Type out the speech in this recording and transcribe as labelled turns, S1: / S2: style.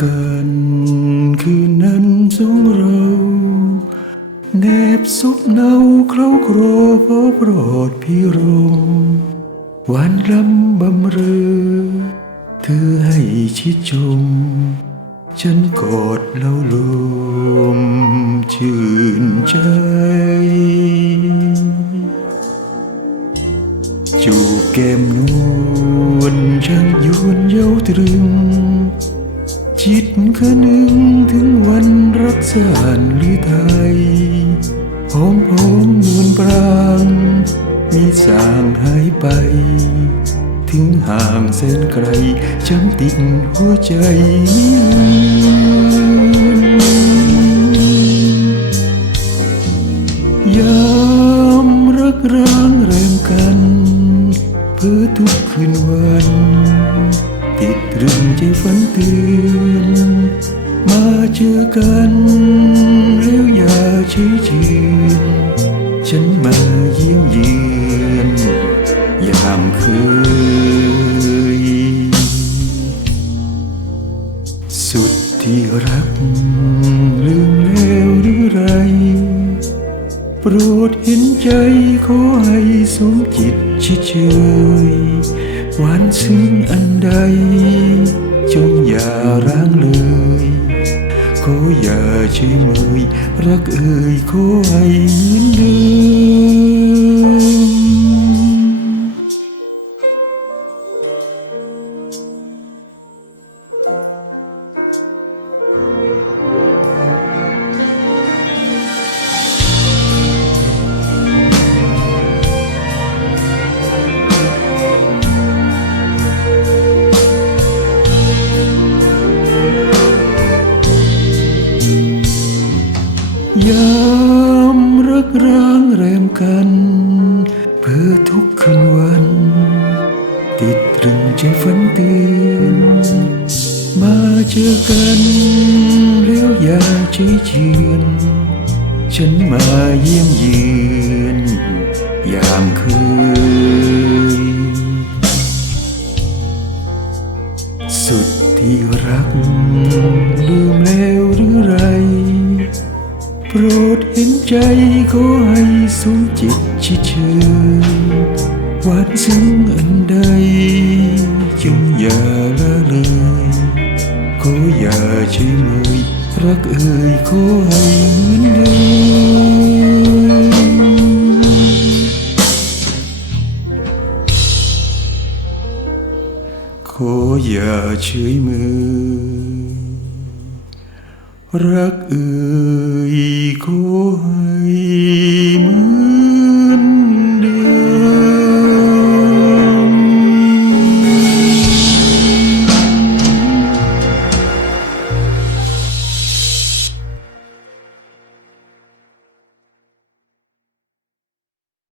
S1: กันคืนนั้นสองเราแนบซุบเนาเคล้าโครพอโปรดพิรมหวานรำบำเรอเธอให้ชิดชม ฉันกอดเล่าลมชื่นใจ จูบแก้มนวลช่างยวนเย้าตรึง จิตคะนึงถึงวันรักษานหรือไทยหอมหอมนวลปรางมีสางหายไป ถึงห่างแสนไกลจำติดหัวใจยามรักร้างแรมกัน เพื่อทุกคืนวัน ติดตรึงใจฝันเตือนมาเจอกันแล้วอย่าเฉยเชือนฉันมาเยี่ยมเยียนยามเคยสุดที่รักลืมแล้วหรือไร โปรดเห็นใจขอให้สมจิตชิดเชยหวานซึ้งอันใดจงอย่าร้างเลยขออย่าเฉย เมยรักเอ่ยขอให้เหมือน ยามรักร้างแรมกัน เพื่อทุกคืนวัน ติดตรึงใจฝันตือนมาเจอกันเรียวอย่าเฉยเชืนฉันมาเยี่ยมเยือนยามเคยสุดที่รัก โปรดเห็นใจขอให้สมจิตชิดเชยหวานซึ้งอันใดจงอย่าละเลยขออย่าเฉยเมยรักเอ่ยขอให้เหมือนเดิมขออย่าเฉยเมย รักเอ่ยขอให้